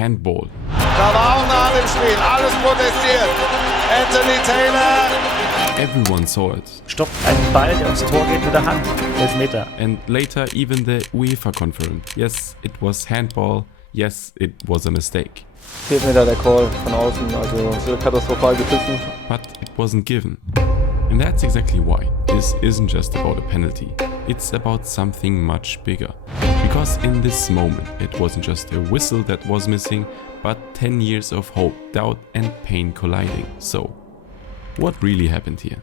handball. Da war auch eine Hand im Spiel, alles protestiert. Anthony Taylor. Everyone saw it. Stoppt einen Ball, der aufs Tor geht mit der Hand. Elfmeter. And later even the UEFA confirmed. Yes, it was handball. Yes, it was a mistake. Fehlt mir da der Call von außen, also so katastrophal gepfiffen. But it wasn't given. And that's exactly why. This isn't just about a penalty. It's about something much bigger. Because in this moment, it wasn't just a whistle that was missing, but 10 years of hope, doubt and pain colliding. So, what really happened here?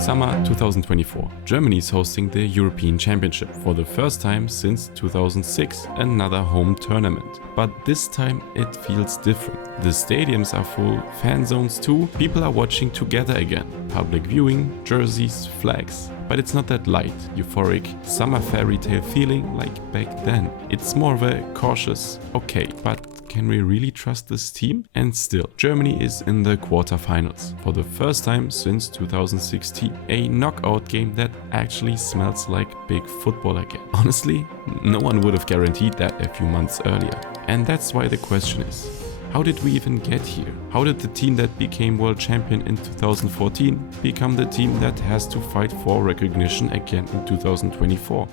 Summer 2024. Germany is hosting the European Championship for the first time since 2006, another home tournament. But this time it feels different. The stadiums are full, fan zones too, people are watching together again. Public viewing, jerseys, flags. But it's not that light, euphoric, summer fairy tale feeling like back then. It's more of a cautious, okay, but can we really trust this team? And still, Germany is in the quarterfinals for the first time since 2016. A knockout game that actually smells like big football again. Honestly, no one would have guaranteed that a few months earlier. And that's why the question is, how did we even get here? How did the team that became world champion in 2014 become the team that has to fight for recognition again in 2024?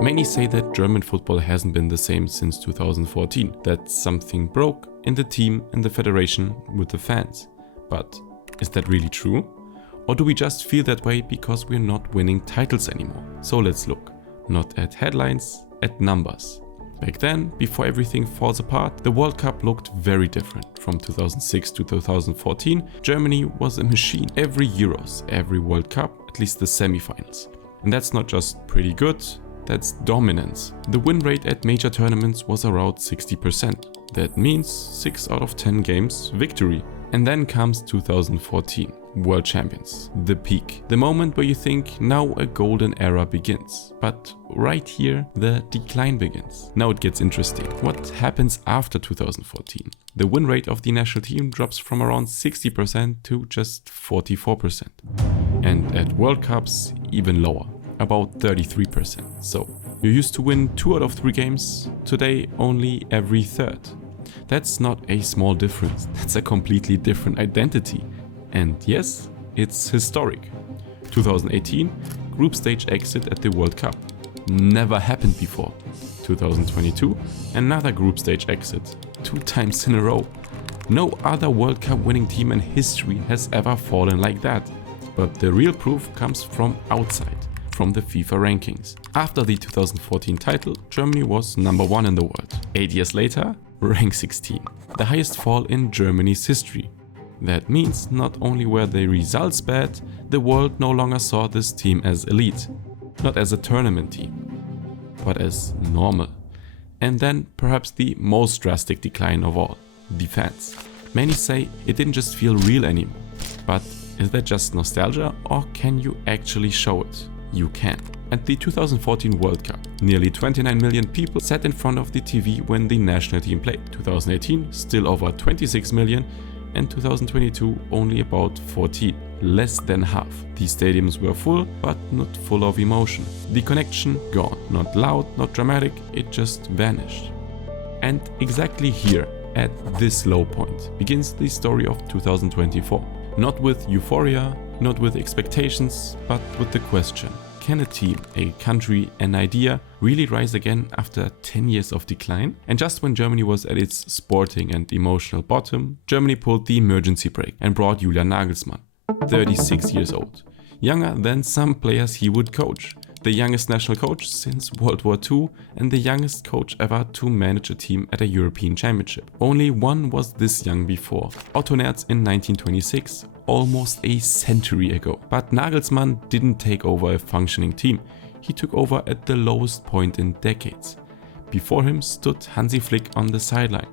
Many say that German football hasn't been the same since 2014, that something broke in the team and the federation with the fans. But is that really true? Or do we just feel that way because we're not winning titles anymore? So let's look, not at headlines, at numbers. Back then, before everything falls apart, the World Cup looked very different. From 2006 to 2014, Germany was a machine. Every Euros, every World Cup, at least the semi-finals. And that's not just pretty good, that's dominance. The win rate at major tournaments was around 60%. That means 6 out of 10 games victory. And then comes 2014, World Champions, the peak. The moment where you think now a golden era begins. But right here, the decline begins. Now it gets interesting. What happens after 2014? The win rate of the national team drops from around 60% to just 44%. And at World Cups, even lower, about 33%. So, you used to win 2 out of 3 games, today only every third. That's not a small difference, that's a completely different identity. And yes, it's historic. 2018, group stage exit at the World Cup. Never happened before. 2022, another group stage exit, 2 times in a row. No other World Cup winning team in history has ever fallen like that. But the real proof comes from outside, from the FIFA rankings. After the 2014 title, Germany was number 1 in the world. 8 years later, rank 16, the highest fall in Germany's history. That means not only were the results bad, the world no longer saw this team as elite, not as a tournament team, but as normal. And then perhaps the most drastic decline of all, defense. Many say it didn't just feel real anymore, but is that just nostalgia or can you actually show it? You can. At the 2014 World Cup, nearly 29 million people sat in front of the TV when the national team played. 2018, still over 26 million, and 2022, only about 14, less than half. These stadiums were full, but not full of emotion. The connection gone, not loud, not dramatic, it just vanished. And exactly here, at this low point, begins the story of 2024. Not with euphoria, not with expectations, but with the question: can a team, a country, an idea really rise again after 10 years of decline? And just when Germany was at its sporting and emotional bottom, Germany pulled the emergency brake and brought Julian Nagelsmann, 36 years old, younger than some players he would coach. The youngest national coach since World War II and the youngest coach ever to manage a team at a European Championship. Only one was this young before, Otto Nerz in 1926, almost a century ago. But Nagelsmann didn't take over a functioning team, he took over at the lowest point in decades. Before him stood Hansi Flick on the sideline.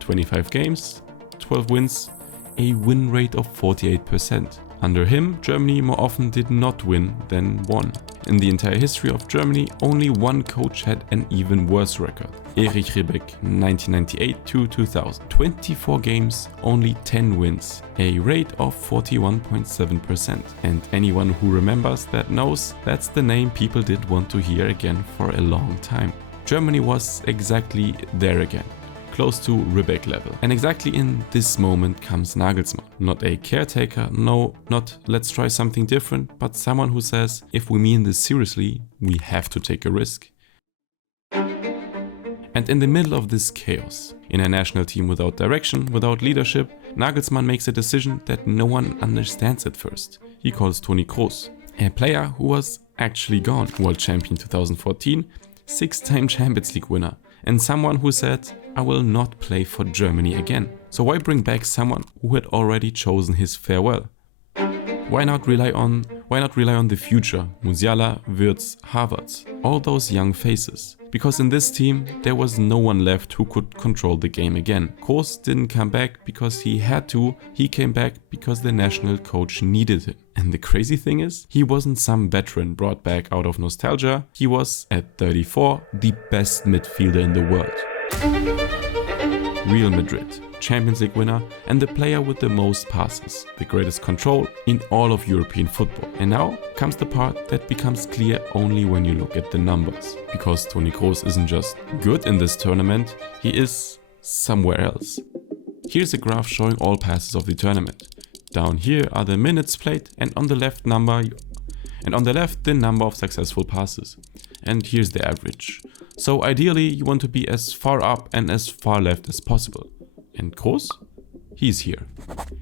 25 games, 12 wins, a win rate of 48%. Under him, Germany more often did not win than won. In the entire history of Germany, only one coach had an even worse record. Erich Ribbeck, 1998 to 2000. 24 games, only 10 wins, a rate of 41.7%. And anyone who remembers that knows that's the name people did want to hear again for a long time. Germany was exactly there again, close to Ribbeck level. And exactly in this moment comes Nagelsmann. Not a caretaker, no, not let's try something different, but someone who says, if we mean this seriously, we have to take a risk. And in the middle of this chaos, in a national team without direction, without leadership, Nagelsmann makes a decision that no one understands at first. He calls Toni Kroos, a player who was actually gone, world champion 2014, 6-time Champions League winner, and someone who said, I will not play for Germany again. So why bring back someone who had already chosen his farewell? Why not rely on the future, Musiala, Wirtz, Havertz, all those young faces? Because in this team there was no one left who could control the game again. Kroos didn't come back because he had to, he came back because the national coach needed him. And the crazy thing is, he wasn't some veteran brought back out of nostalgia, he was, at 34, the best midfielder in the world. Real Madrid, Champions League winner, and the player with the most passes, the greatest control in all of European football. And now comes the part that becomes clear only when you look at the numbers. Because Toni Kroos isn't just good in this tournament, he is somewhere else. Here's a graph showing all passes of the tournament. Down here are the minutes played, and on the left the number of successful passes. And here's the average. So ideally you want to be as far up and as far left as possible. And Kroos? He's here.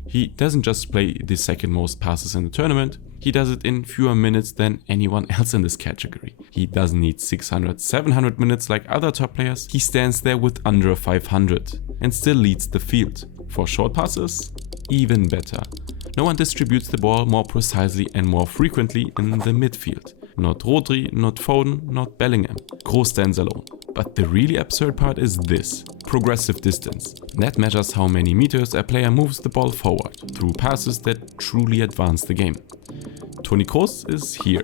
He doesn't just play the second most passes in the tournament, he does it in fewer minutes than anyone else in this category. He doesn't need 600, 700 minutes like other top players, he stands there with under 500 and still leads the field. For short passes, even better. No one distributes the ball more precisely and more frequently in the midfield. Not Rodri, not Foden, not Bellingham. Kroos stands alone. But the really absurd part is this: progressive distance. That measures how many meters a player moves the ball forward through passes that truly advance the game. Toni Kroos is here,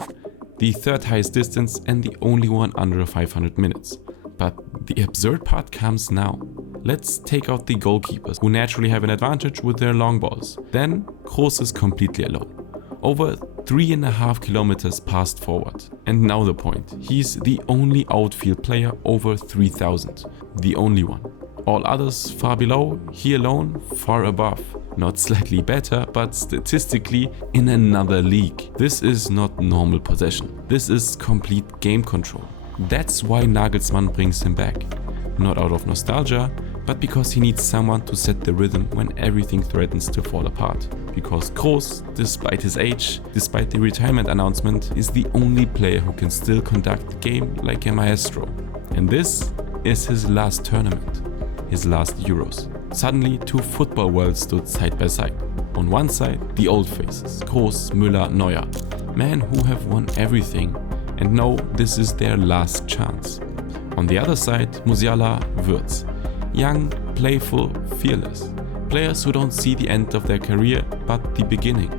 the third highest distance and the only one under 500 minutes. But the absurd part comes now. Let's take out the goalkeepers, who naturally have an advantage with their long balls. Then Kroos is completely alone. Over 3.5 kilometers passed forward. And now the point. He's the only outfield player over 3,000. The only one. All others far below, he alone far above. Not slightly better, but statistically in another league. This is not normal possession. This is complete game control. That's why Nagelsmann brings him back. Not out of nostalgia, but because he needs someone to set the rhythm when everything threatens to fall apart. Because Kroos, despite his age, despite the retirement announcement, is the only player who can still conduct the game like a maestro. And this is his last tournament, his last Euros. Suddenly, two football worlds stood side by side. On one side, the old faces, Kroos, Müller, Neuer, men who have won everything and know this is their last chance. On the other side, Musiala, Wirtz, young, playful, fearless. Players who don't see the end of their career, but the beginning.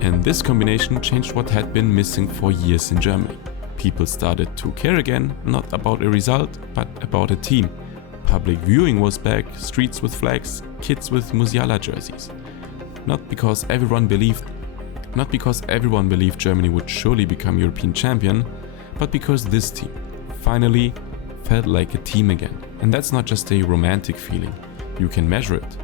And this combination changed what had been missing for years in Germany. People started to care again, not about a result, but about a team. Public viewing was back, streets with flags, kids with Musiala jerseys. Not because everyone believed Germany would surely become European champion, but because this team finally felt like a team again. And that's not just a romantic feeling, you can measure it.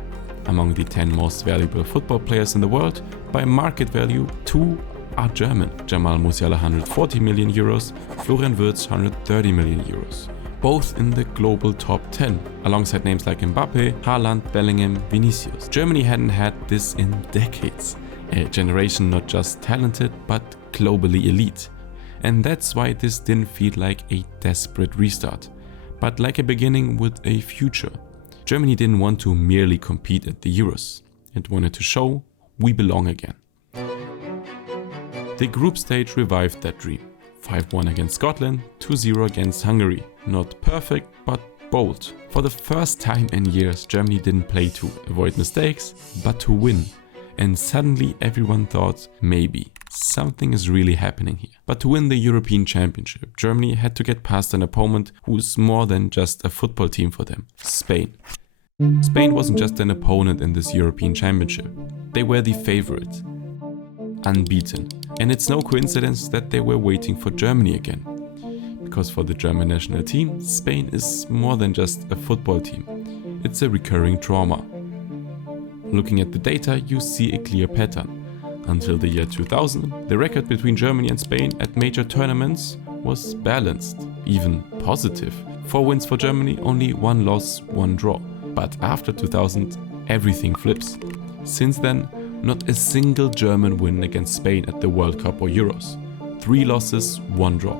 Among the 10 most valuable football players in the world, by market value, 2 are German. Jamal Musiala 140 million euros, Florian Wirtz 130 million euros. Both in the global top 10, alongside names like Mbappe, Haaland, Bellingham, Vinicius. Germany hadn't had this in decades. A generation not just talented, but globally elite. And that's why this didn't feel like a desperate restart, but like a beginning with a future. Germany didn't want to merely compete at the Euros. It wanted to show we belong again. The group stage revived that dream. 5-1 against Scotland, 2-0 against Hungary. Not perfect, but bold. For the first time in years, Germany didn't play to avoid mistakes, but to win. And suddenly everyone thought, maybe, something is really happening here. But to win the European Championship, Germany had to get past an opponent who's more than just a football team for them, Spain. Spain wasn't just an opponent in this European Championship. They were the favorite, unbeaten. And it's no coincidence that they were waiting for Germany again. because for the German national team, Spain is more than just a football team. It's a recurring trauma. Looking at the data, you see a clear pattern. Until the year 2000, the record between Germany and Spain at major tournaments was balanced, even positive. 4 wins for Germany, only 1 loss, 1 draw. But after 2000, everything flips. Since then, not a single German win against Spain at the World Cup or Euros. 3 losses, 1 draw.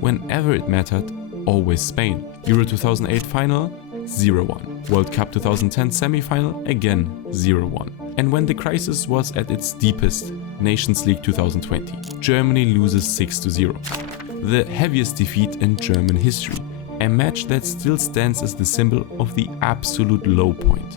Whenever it mattered, always Spain. Euro 2008 final, 0-1. World Cup 2010 semi-final, again 0-1. And when the crisis was at its deepest, Nations League 2020, Germany loses 6-0. The heaviest defeat in German history. A match that still stands as the symbol of the absolute low point.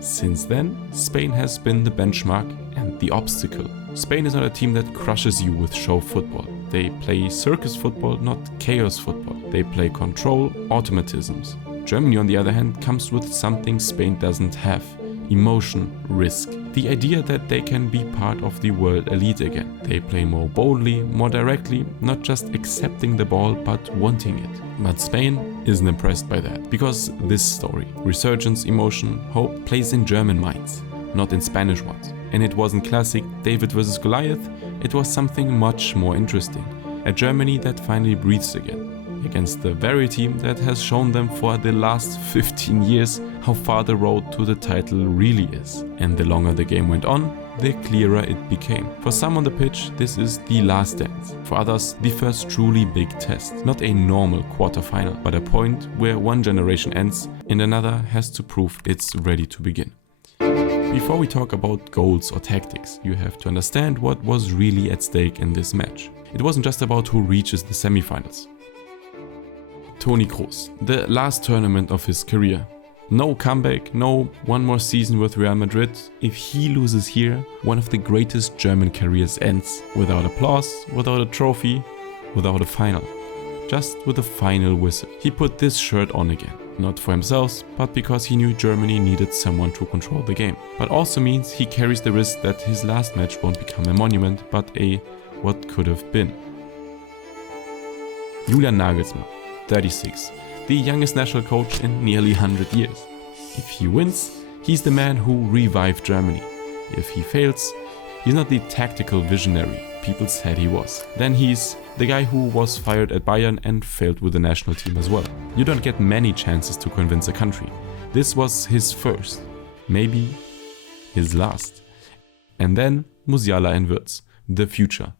Since then, Spain has been the benchmark and the obstacle. Spain is not a team that crushes you with show football. They play circus football, not chaos football. They play control, automatisms. Germany, on the other hand, comes with something Spain doesn't have: emotion, risk. The idea that they can be part of the world elite again. They play more boldly, more directly, not just accepting the ball but wanting it. But Spain isn't impressed by that, because this story, resurgence, emotion, hope, plays in German minds, not in Spanish ones. And it wasn't classic David versus Goliath, it was something much more interesting. A Germany that finally breathes again. Against the very team that has shown them for the last 15 years how far the road to the title really is. And the longer the game went on, the clearer it became. For some on the pitch, this is the last dance. For others, the first truly big test. Not a normal quarterfinal, but a point where one generation ends and another has to prove it's ready to begin. Before we talk about goals or tactics, you have to understand what was really at stake in this match. It wasn't just about who reaches the semifinals. Toni Kroos, the last tournament of his career. No comeback, no one more season with Real Madrid. If he loses here, one of the greatest German careers ends. Without applause, without a trophy, without a final. Just with a final whistle. He put this shirt on again. Not for himself, but because he knew Germany needed someone to control the game. But also means he carries the risk that his last match won't become a monument, but a what could have been. Julian Nagelsmann, 36, the youngest national coach in nearly 100 years. If he wins, he's the man who revived Germany. If he fails, he's not the tactical visionary people said he was. Then he's the guy who was fired at Bayern and failed with the national team as well. You don't get many chances to convince a country. This was his first, maybe his last. And then Musiala and Wirtz, the future.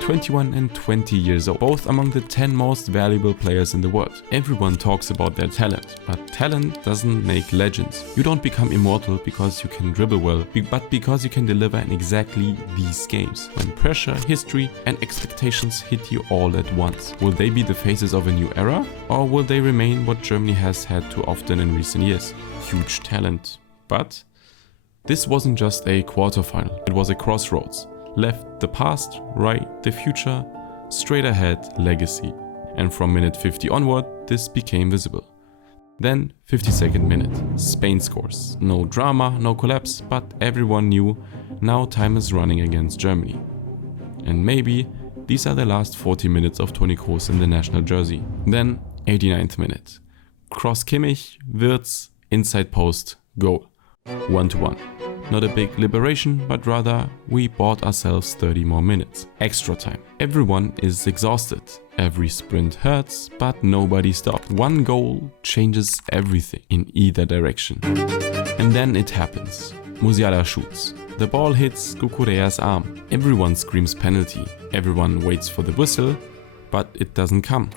21 and 20 years old, both among the 10 most valuable players in the world. Everyone talks about their talent, but talent doesn't make legends. You don't become immortal because you can dribble well, but because you can deliver in exactly these games. When pressure, history and expectations hit you all at once. Will they be the faces of a new era? Or will they remain what Germany has had too often in recent years? Huge talent. But this wasn't just a quarterfinal, it was a crossroads. Left the past, right the future, straight ahead legacy. And from minute 50 onward, this became visible. Then 52nd minute, Spain scores. No drama, no collapse, but everyone knew now time is running against Germany. And maybe these are the last 40 minutes of Toni Kroos in the national jersey. Then 89th minute, cross Kimmich, Wirtz, inside post, goal. 1-1. Not a big liberation, but rather we bought ourselves 30 more minutes. Extra time. Everyone is exhausted. Every sprint hurts, but nobody stopped. One goal changes everything in either direction. And then it happens. Musiala shoots. The ball hits Cucurella's arm. Everyone screams penalty. Everyone waits for the whistle, but it doesn't come.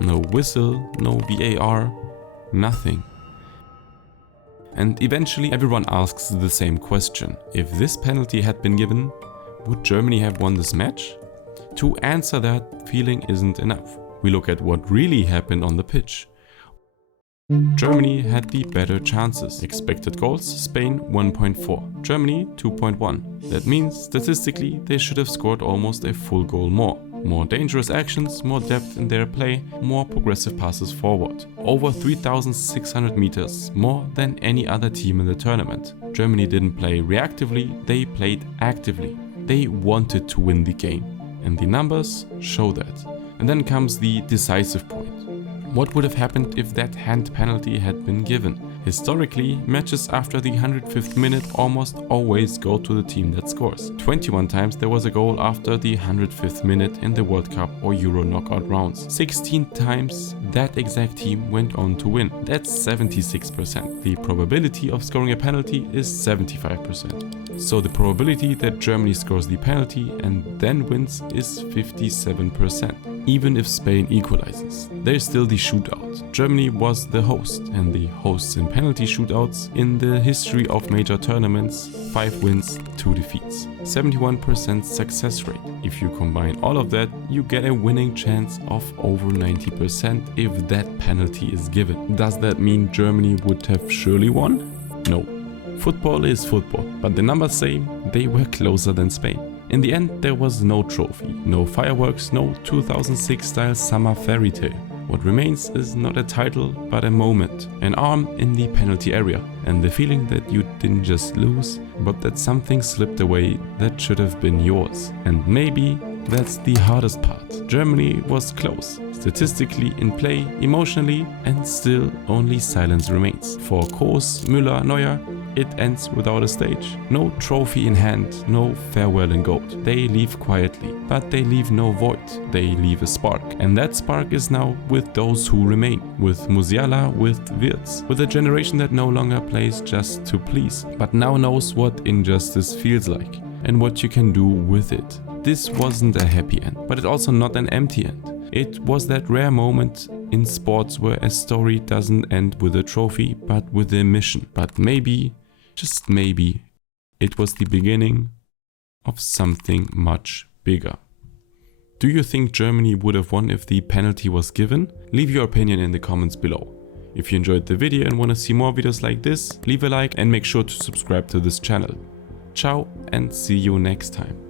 No whistle, no VAR, nothing. And eventually everyone asks the same question. If this penalty had been given, would Germany have won this match? To answer that, feeling isn't enough. We look at what really happened on the pitch. Germany had the better chances. Expected goals, Spain 1.4, Germany 2.1. That means statistically they should have scored almost a full goal more. More dangerous actions, more depth in their play, more progressive passes forward. Over 3,600 meters, more than any other team in the tournament. Germany didn't play reactively, they played actively. They wanted to win the game. And the numbers show that. And then comes the decisive point. What would have happened if that hand penalty had been given? Historically, matches after the 105th minute almost always go to the team that scores. 21 times there was a goal after the 105th minute in the World Cup or Euro knockout rounds. 16 times that exact team went on to win. That's 76%. The probability of scoring a penalty is 75%. So the probability that Germany scores the penalty and then wins is 57%. Even if Spain equalizes, there's still the shootout. Germany was the host, and the hosts in penalty shootouts in the history of major tournaments: 5 wins, 2 defeats, 71% success rate. If you combine all of that, you get a winning chance of over 90% if that penalty is given. Does that mean Germany would have surely won? No. Football is football, but the numbers say they were closer than Spain. In the end, there was no trophy, no fireworks, no 2006-style summer fairy tale. What remains is not a title, but a moment, an arm in the penalty area, and the feeling that you didn't just lose, but that something slipped away that should have been yours. And maybe that's the hardest part. Germany was close, statistically in play, emotionally, and still only silence remains. For Kroos, Müller, Neuer, it ends without a stage. No trophy in hand, no farewell in gold. They leave quietly, but they leave no void. They leave a spark. And that spark is now with those who remain. With Musiala, with Wirtz. With a generation that no longer plays just to please, but now knows what injustice feels like and what you can do with it. This wasn't a happy end, but it's also not an empty end. It was that rare moment in sports where a story doesn't end with a trophy, but with a mission. But maybe, just maybe, it was the beginning of something much bigger. Do you think Germany would have won if the penalty was given? Leave your opinion in the comments below. If you enjoyed the video and want to see more videos like this, leave a like and make sure to subscribe to this channel. Ciao and see you next time.